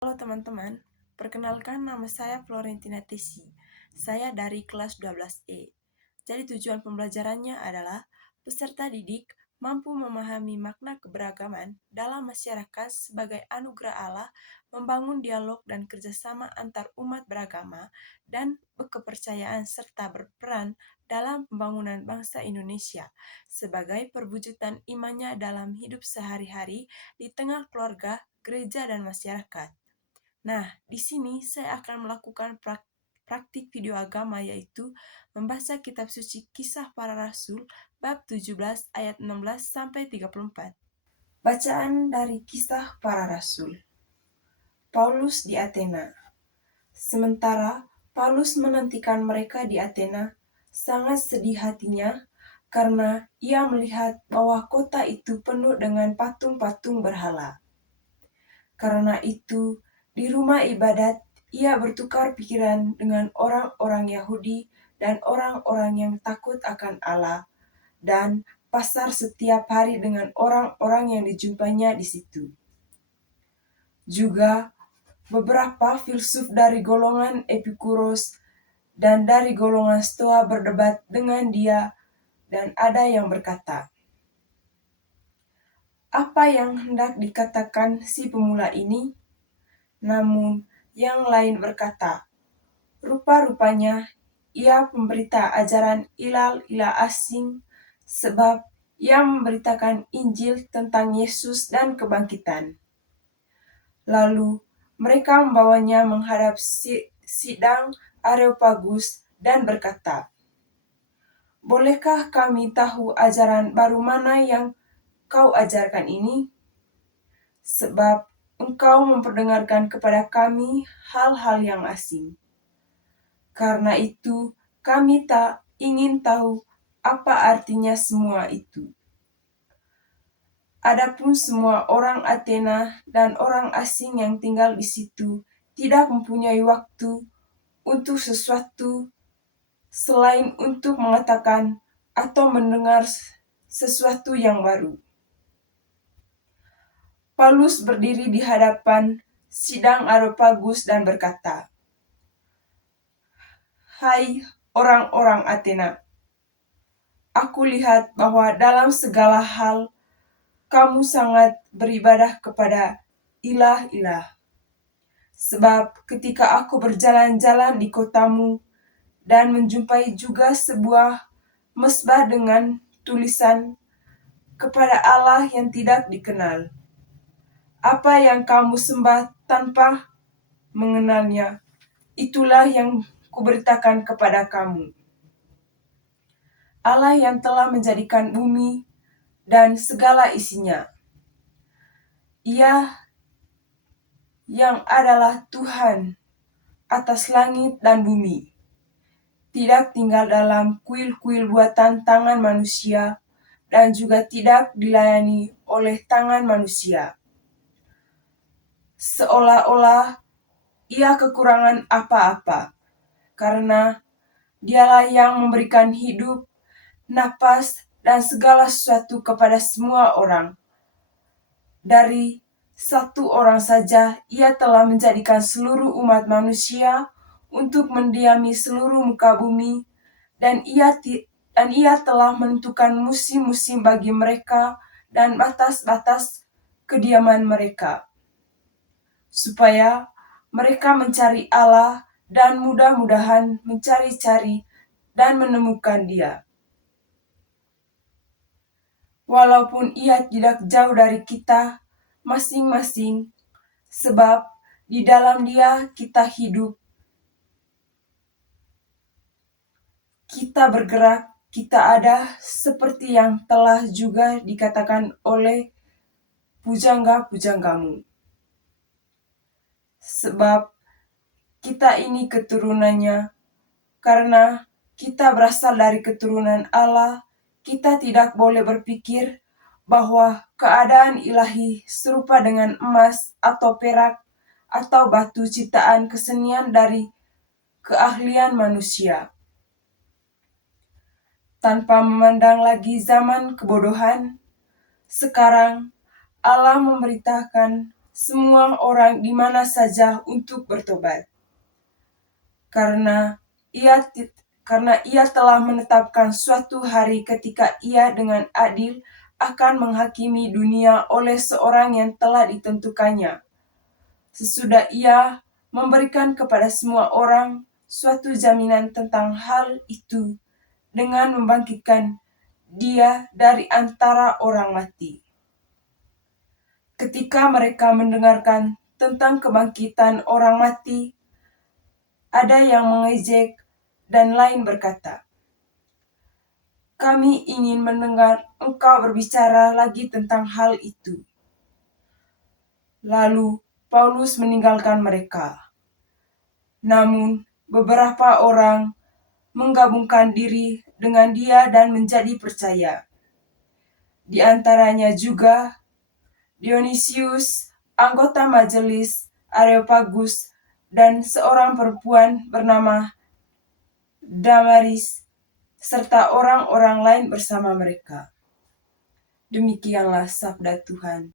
Halo teman-teman, perkenalkan nama saya Florentina Tesi. Saya dari kelas 12E. Jadi tujuan pembelajarannya adalah peserta didik mampu memahami makna keberagaman dalam masyarakat sebagai anugerah Allah, membangun dialog dan kerjasama antar umat beragama, dan berkepercayaan serta berperan dalam pembangunan bangsa Indonesia sebagai perwujudan imannya dalam hidup sehari-hari di tengah keluarga, gereja, dan masyarakat. Nah, di sini saya akan melakukan praktik video agama yaitu membaca kitab suci Kisah Para Rasul bab 17 ayat 16 sampai 34. Bacaan dari Kisah Para Rasul. Paulus di Athena. Sementara Paulus menantikan mereka di Athena, sangat sedih hatinya karena ia melihat bahwa kota itu penuh dengan patung-patung berhala. Karena itu, di rumah ibadat, ia bertukar pikiran dengan orang-orang Yahudi dan orang-orang yang takut akan Allah, dan pasar setiap hari dengan orang-orang yang dijumpainya di situ. Juga beberapa filsuf dari golongan Epikuros dan dari golongan Stoa berdebat dengan dia, dan ada yang berkata, "Apa yang hendak dikatakan si pemula ini?" Namun yang lain berkata, "Rupa-rupanya ia pemberita ajaran ilah-ilah asing, sebab ia memberitakan Injil tentang Yesus dan kebangkitan." Lalu mereka membawanya menghadap sidang Areopagus dan berkata, "Bolehkah kami tahu ajaran baru mana yang kau ajarkan ini? Sebab engkau memperdengarkan kepada kami hal-hal yang asing. Karena itu, kami tak ingin tahu apa artinya semua itu. Adapun semua orang Athena dan orang asing yang tinggal di situ tidak mempunyai waktu untuk sesuatu selain untuk mengatakan atau mendengar sesuatu yang baru." Paulus berdiri di hadapan sidang Areopagus dan berkata, "Hai orang-orang Athena, aku lihat bahwa dalam segala hal kamu sangat beribadah kepada ilah-ilah. Sebab ketika aku berjalan-jalan di kotamu dan menjumpai juga sebuah mesbah dengan tulisan kepada Allah yang tidak dikenal, apa yang kamu sembah tanpa mengenalnya, itulah yang kuberitakan kepada kamu. Allah yang telah menjadikan bumi dan segala isinya. Ia yang adalah Tuhan atas langit dan bumi, tidak tinggal dalam kuil-kuil buatan tangan manusia, dan juga tidak dilayani oleh tangan manusia. Seolah-olah ia kekurangan apa-apa, karena dialah yang memberikan hidup, napas, dan segala sesuatu kepada semua orang. Dari satu orang saja, ia telah menjadikan seluruh umat manusia untuk mendiami seluruh muka bumi, dan ia telah menentukan musim-musim bagi mereka dan batas-batas kediaman mereka, supaya mereka mencari Allah dan mudah-mudahan mencari-cari dan menemukan Dia. Walaupun ia tidak jauh dari kita masing-masing, sebab di dalam Dia kita hidup, kita bergerak, kita ada, seperti yang telah juga dikatakan oleh pujangga-pujanggamu. Sebab kita ini keturunannya, karena kita berasal dari keturunan Allah, kita tidak boleh berpikir bahwa keadaan ilahi serupa dengan emas atau perak atau batu ciptaan kesenian dari keahlian manusia. Tanpa memandang lagi zaman kebodohan, sekarang Allah memberitakan semua orang di mana saja untuk bertobat. Karena ia telah menetapkan suatu hari ketika ia dengan adil akan menghakimi dunia oleh seorang yang telah ditentukannya. Sesudah ia memberikan kepada semua orang suatu jaminan tentang hal itu dengan membangkitkan dia dari antara orang mati. Ketika mereka mendengarkan tentang kebangkitan orang mati, ada yang mengejek dan lain berkata, "Kami ingin mendengar engkau berbicara lagi tentang hal itu." Lalu Paulus meninggalkan mereka. Namun beberapa orang menggabungkan diri dengan dia dan menjadi percaya. Di antaranya juga Dionysius, anggota majelis Areopagus, dan seorang perempuan bernama Damaris, serta orang-orang lain bersama mereka. Demikianlah sabda Tuhan.